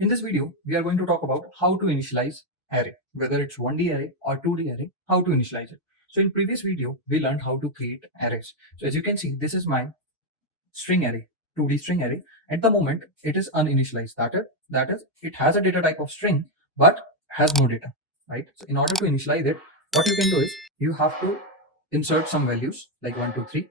In this video, we are going to talk about how to initialize array, whether it's 1D array or 2D array, how to initialize it. So in previous video, we learned how to create arrays. So as you can see, this is my string array, 2D string array. At the moment, it is uninitialized. That is, it has a data type of string, but has no data, right? So in order to initialize it, what you can do is you have to insert some values like 1, 2, 3,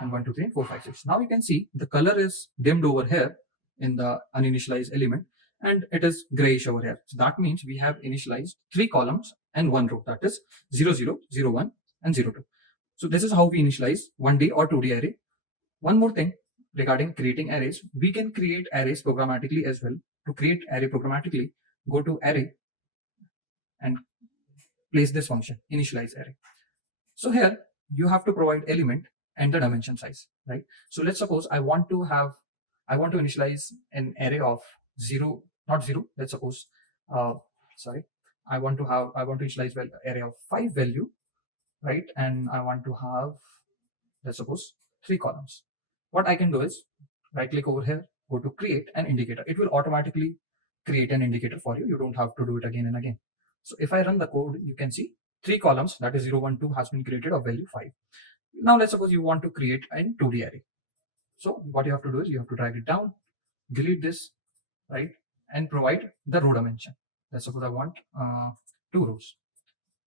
and 1, 2, 3, 4, 5, 6. Now you can see the color is dimmed over here in the uninitialized element, and it is grayish over here. So that means we have initialized 3 columns and 1 row, that is 0, 0, 0, 1, and 0, 2. So this is how we initialize 1D or 2D array. One more thing regarding creating arrays, we can create arrays programmatically as well. To create array programmatically, go to array and place this function, initialize array. So here you have to provide element and the dimension size, right? So let's suppose I want to initialize an array of 0, not 0. Let's suppose, I want to initialize array of 5 value, right? And I want to have, let's suppose, 3 columns. What I can do is right click over here, go to create an indicator. It will automatically create an indicator for you. You don't have to do it again and again. So if I run the code, you can see 3 columns, that is 0, 1, 2 has been created of value 5. Now let's suppose you want to create a 2D array. So what you have to do is you have to drag it down, delete this, right, and provide the row dimension. Let's suppose I want 2 rows.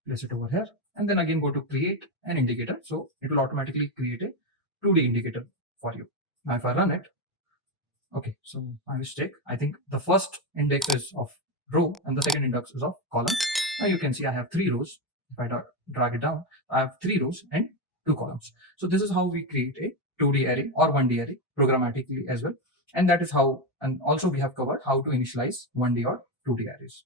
Place it over here, and then again go to create an indicator. So it will automatically create a 2D indicator for you. Now if I run it, okay, so my mistake. I think the first index is of row and the second index is of column. Now you can see I have 3 rows. If I drag it down, I have 3 rows and 2 columns. So this is how we create a 2D array or 1D array programmatically as well. And that is how, and also we have covered how to initialize 1D or 2D arrays.